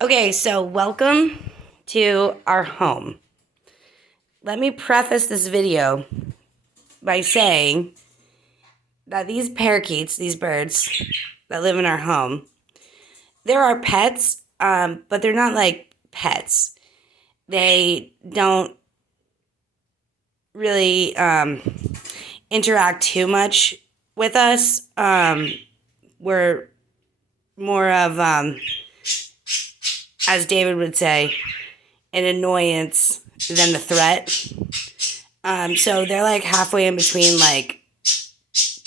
Okay, so welcome to our home. Let me preface this video by saying that these parakeets, these birds that live in our home, they're our pets, but they're not like pets. They don't really interact too much with us. We're more of, as David would say, an annoyance than the threat. So they're like halfway in between like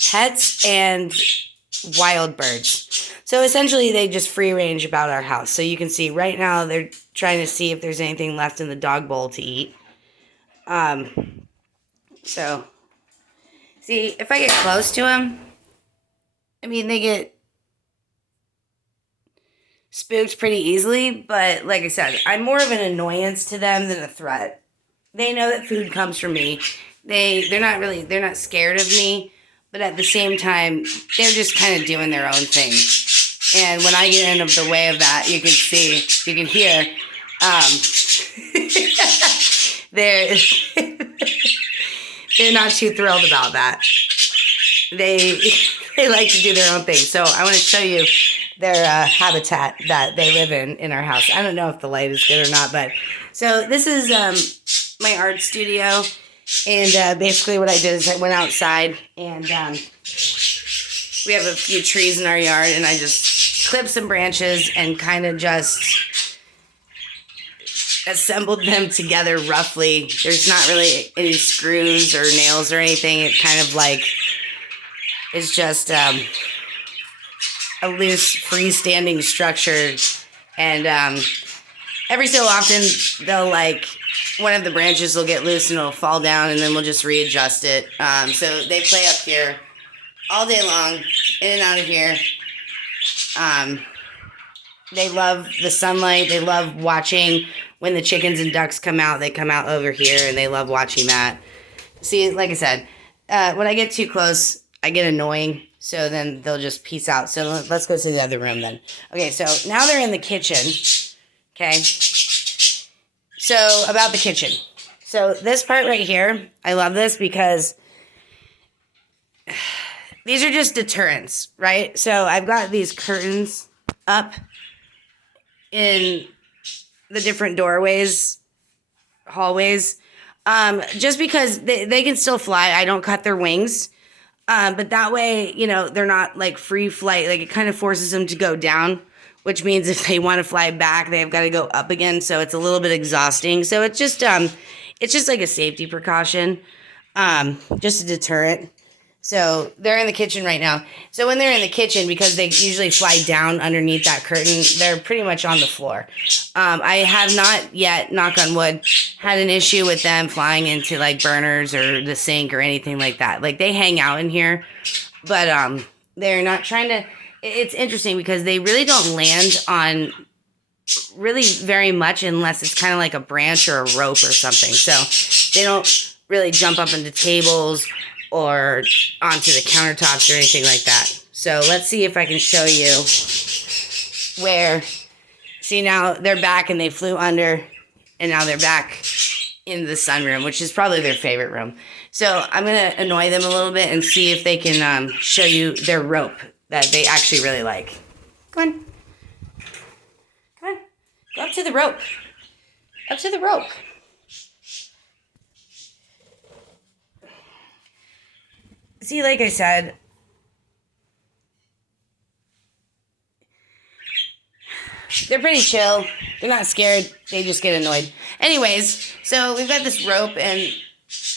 pets and wild birds. So essentially they just free range about our house. So you can see right now they're trying to see if there's anything left in the dog bowl to eat. So see, if I get close to them, I mean, they get spooked pretty easily, but like I said, I'm more of an annoyance to them than a threat. They know that food comes from me. They're not scared of me, but at the same time, they're just kind of doing their own thing. And when I get in the way of that, you can hear, they're they're not too thrilled about that. They like to do their own thing. So I want to show you their habitat that they live in our house. I don't know if the light is good or not, but so this is my art studio, and basically what I did is I went outside, and we have a few trees in our yard, and I just clipped some branches and kind of just assembled them together roughly. There's not really any screws or nails or anything. It kind of like is just a loose freestanding structure, and every so often they'll like one of the branches will get loose and it'll fall down, and then we'll just readjust it. So they play up here all day long, in and out of here. They love the sunlight. They love watching when the chickens and ducks come out. They come out over here and they love watching that. See, like I said, when I get too close, I get annoying. So then they'll just peace out. So let's go to the other room then. Okay, so now they're in the kitchen. Okay. So about the kitchen. So this part right here, I love this because these are just deterrents, right? So I've got these curtains up in the different doorways, hallways, just because they can still fly. I don't cut their wings. But that way, you know, they're not like free flight. Like it kind of forces them to go down, which means if they want to fly back, they've got to go up again. So it's a little bit exhausting. So it's just like a safety precaution, just a deterrent. So they're in the kitchen right now. So when they're in the kitchen, because they usually fly down underneath that curtain, they're pretty much on the floor. I have not yet, knock on wood, had an issue with them flying into like burners or the sink or anything like that. Like they hang out in here, but they're not trying to. It's interesting because they really don't land on really very much unless it's kind of like a branch or a rope or something. So they don't really jump up into tables or onto the countertops or anything like that. So let's see if I can show you where, see now they're back and they flew under, and now they're back in the sunroom, which is probably their favorite room. So I'm going to annoy them a little bit and see if they can show you their rope that they actually really like. Come on. Come on. Go up to the rope. Up to the rope. See, like I said, they're pretty chill. They're not scared. They just get annoyed. Anyways, so we've got this rope and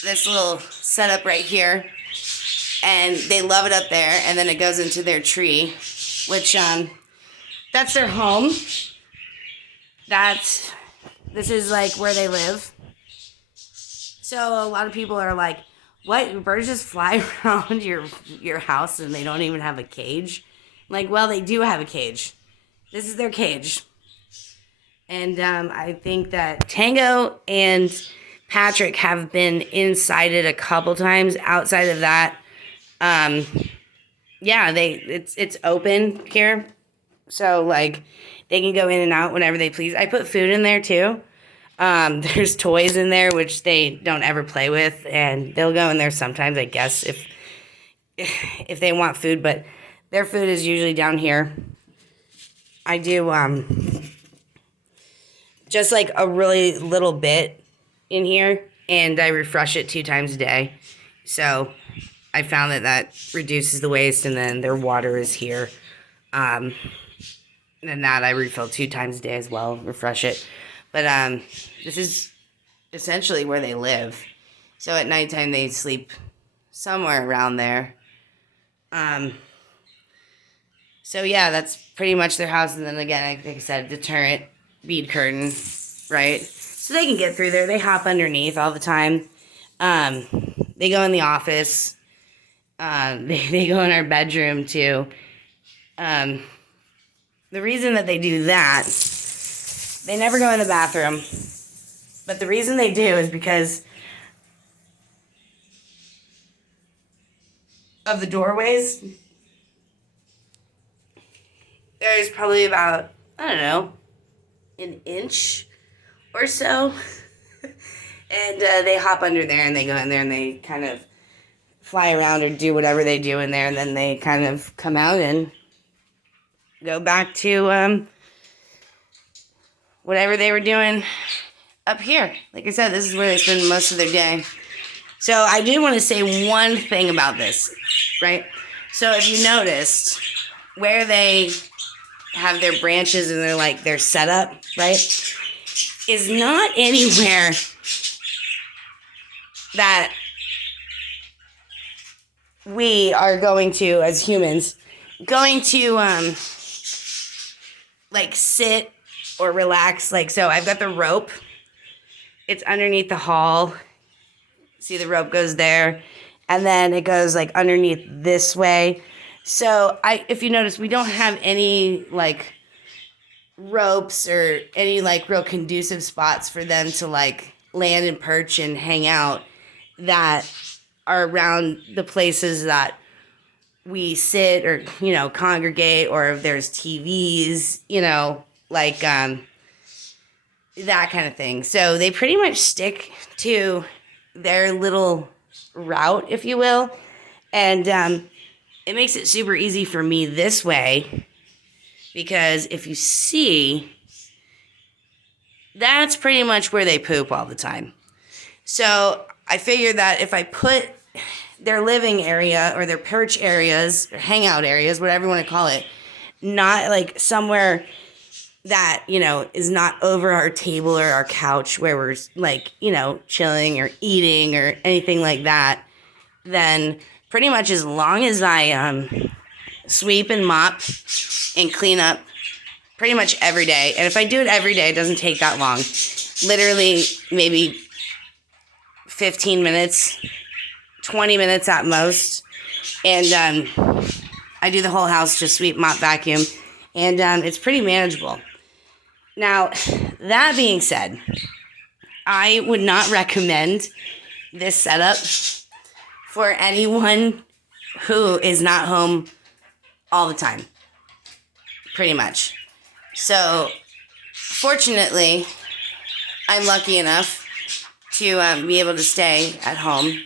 this little setup right here. And they love it up there. And then it goes into their tree, which, that's their home. This is like where they live. So a lot of people are like, what? Birds just fly around your house and they don't even have a cage? Like, well, they do have a cage. This is their cage. And I think that Tango and Patrick have been inside it a couple times. Outside of that, yeah, it's open here. So like They can go in and out whenever they please. I put food in there too. There's toys in there which they don't ever play with, and they'll go in there sometimes, I guess, if they want food, but their food is usually down here. I do just like a really little bit in here, and I refresh it 2 times a day. So I found that reduces the waste, and then their water is here. And that I refill 2 times a day as well, refresh it. But this is essentially where they live. So at nighttime they sleep somewhere around there. So yeah, that's pretty much their house. And then again, like I said, deterrent bead curtain, right? So they can get through there. They hop underneath all the time. They go in the office. They go in our bedroom too. The reason that they do that, they never go in the bathroom. But the reason they do is because of the doorways. There's probably about, I don't know, an inch or so. And they hop under there and they go in there and they kind of fly around or do whatever they do in there. And then they kind of come out and go back to whatever they were doing up here. Like I said, this is where they spend most of their day. So I did want to say one thing about this, right? So if you noticed where they have their branches and their setup, right, is not anywhere that we are going to, as humans, going to sit or relax. Like, so I've got the rope. It's underneath the hall. See, the rope goes there, and then it goes underneath this way. So if you notice, we don't have any ropes or any real conducive spots for them to land and perch and hang out that are around the places that we sit or congregate, or if there's TVs, that kind of thing. So they pretty much stick to their little route, if you will, and it makes it super easy for me this way, because if you see, that's pretty much where they poop all the time. So I figured that if I put their living area or their perch areas or hangout areas, whatever you want to call it, not somewhere that, is not over our table or our couch where we're chilling or eating or anything like that, then pretty much as long as I sweep and mop and clean up pretty much every day, and if I do it every day, it doesn't take that long. Literally maybe 15 minutes, 20 minutes at most, and I do the whole house, just sweep, mop, vacuum, and it's pretty manageable. Now, that being said, I would not recommend this setup for anyone who is not home all the time, pretty much. So, fortunately, I'm lucky enough to be able to stay at home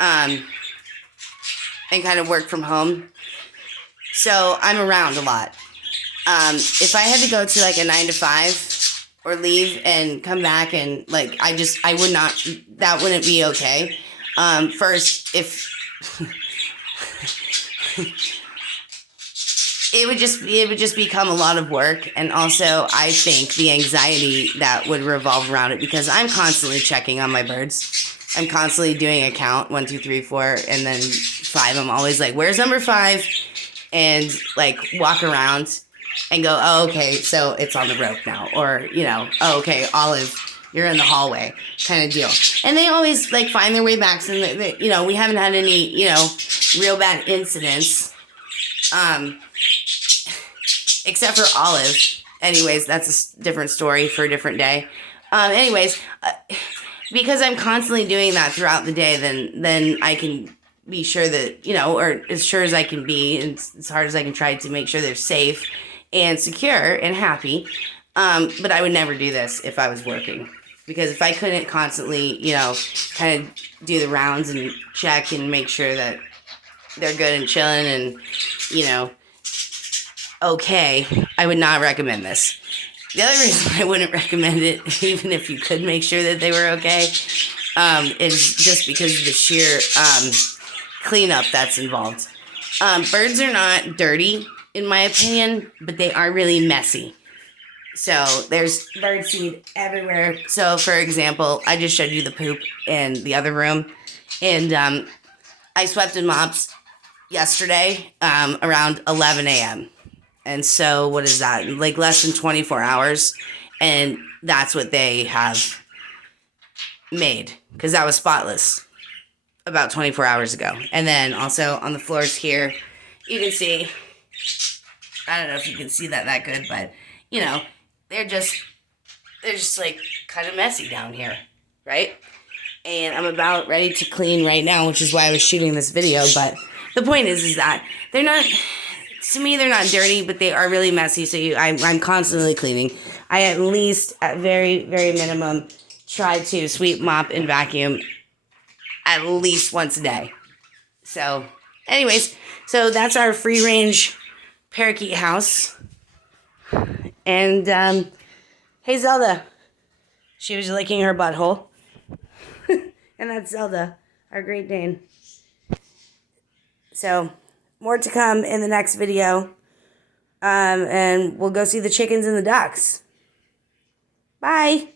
and kind of work from home. So, I'm around a lot. If I had to go to a 9 to 5 or leave and come back and I would not, that wouldn't be okay. First, if it would just become a lot of work. And also I think the anxiety that would revolve around it, because I'm constantly checking on my birds. I'm constantly doing a count, 1, 2, 3, 4, and then 5. I'm always where's number 5? And walk around and go, oh, okay, so it's on the rope now. Or, oh, okay, Olive, you're in the hallway kind of deal. And they always, find their way back. So, we haven't had any, real bad incidents. Except for Olive. Anyways, that's a different story for a different day. Because I'm constantly doing that throughout the day, then I can be sure that, or as sure as I can be, and as hard as I can try to make sure they're safe, and secure and happy. But I would never do this if I was working. Because if I couldn't constantly, kind of do the rounds and check and make sure that they're good and chilling and, okay, I would not recommend this. The other reason I wouldn't recommend it, even if you could make sure that they were okay, is just because of the sheer cleanup that's involved. Birds are not dirty, in my opinion, but they are really messy. So there's bird seed everywhere. So, for example, I just showed you the poop in the other room, and I swept and mopped yesterday around 11 a.m. And so what is that? Like less than 24 hours. And that's what they have made, because that was spotless about 24 hours ago. And then also on the floors here, you can see, I don't know if you can see that good, but they're just like kind of messy down here, right? And I'm about ready to clean right now, which is why I was shooting this video. But the point is that they're not, to me, they're not dirty, but they are really messy. So I'm constantly cleaning. I at least, at very, very minimum, try to sweep, mop, and vacuum at least once a day. So, anyways, so that's our free range parakeet house. And hey, Zelda. She was licking her butthole. And that's Zelda, our Great Dane. So, more to come in the next video. And we'll go see the chickens and the ducks. Bye.